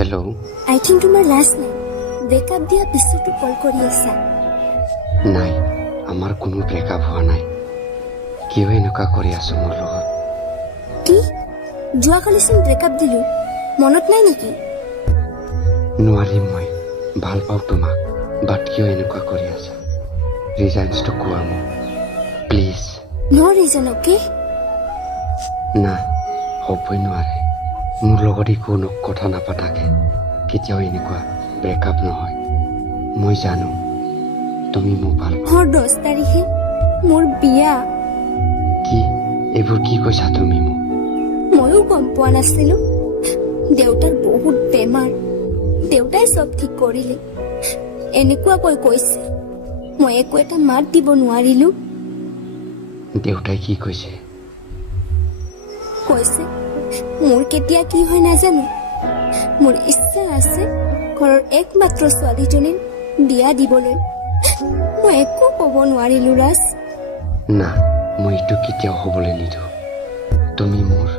Hello'. I think তোমাৰ last নাই breakup দিয়া পিছতো কল কৰি আছা। নাই, আমাৰ কোনো ব্ৰেকআপ হোৱা নাই। কিয় এনেকুৱা কৰি আছো মোৰ লগত? কি যোৱাকালিচোন ব্ৰেকআপ দিলো, মনত নাই নেকি? নোৱাৰিম মই, ভাল পাওঁ তোমাক, বাট কিয় এনেকুৱা কৰি আছা? ৰিজনছটো কোৱা মোক প্লিজ। No region, okay? না, হ'বই নোৱাৰে। মোৰ লগত একো কথা নাপাতাকে কেতিয়াও এনেকুৱা ব্ৰেকআপ নহয়। মই জানো তুমি মোক ভাল পোৱা। মোৰ 10 তাৰিখে মোৰ বিয়া। কি এইবোৰ কি কৈছা তুমি মোক? ময়ো গম পোৱা নাছিলো। দেউতাৰ বহুত বেমাৰ, দেউতাই চব ঠিক কৰিলে। এনেকুৱাকৈ কৈছে, মই একো এটা মাত দিব নোৱাৰিলো। দেউতাই কি কৈছে? কৈছে মোৰ কেতিয়া কি হয় নাজানো, মোৰ ইচ্ছা আছে ঘৰৰ একমাত্ৰ ছোৱালীজনীৰ বিয়া দিবলৈ। মই একো ক'ব নোৱাৰিলো ৰাজ। না, মই এইটো কেতিয়াও হ'বলৈ নিদিওঁ। তুমি মোৰ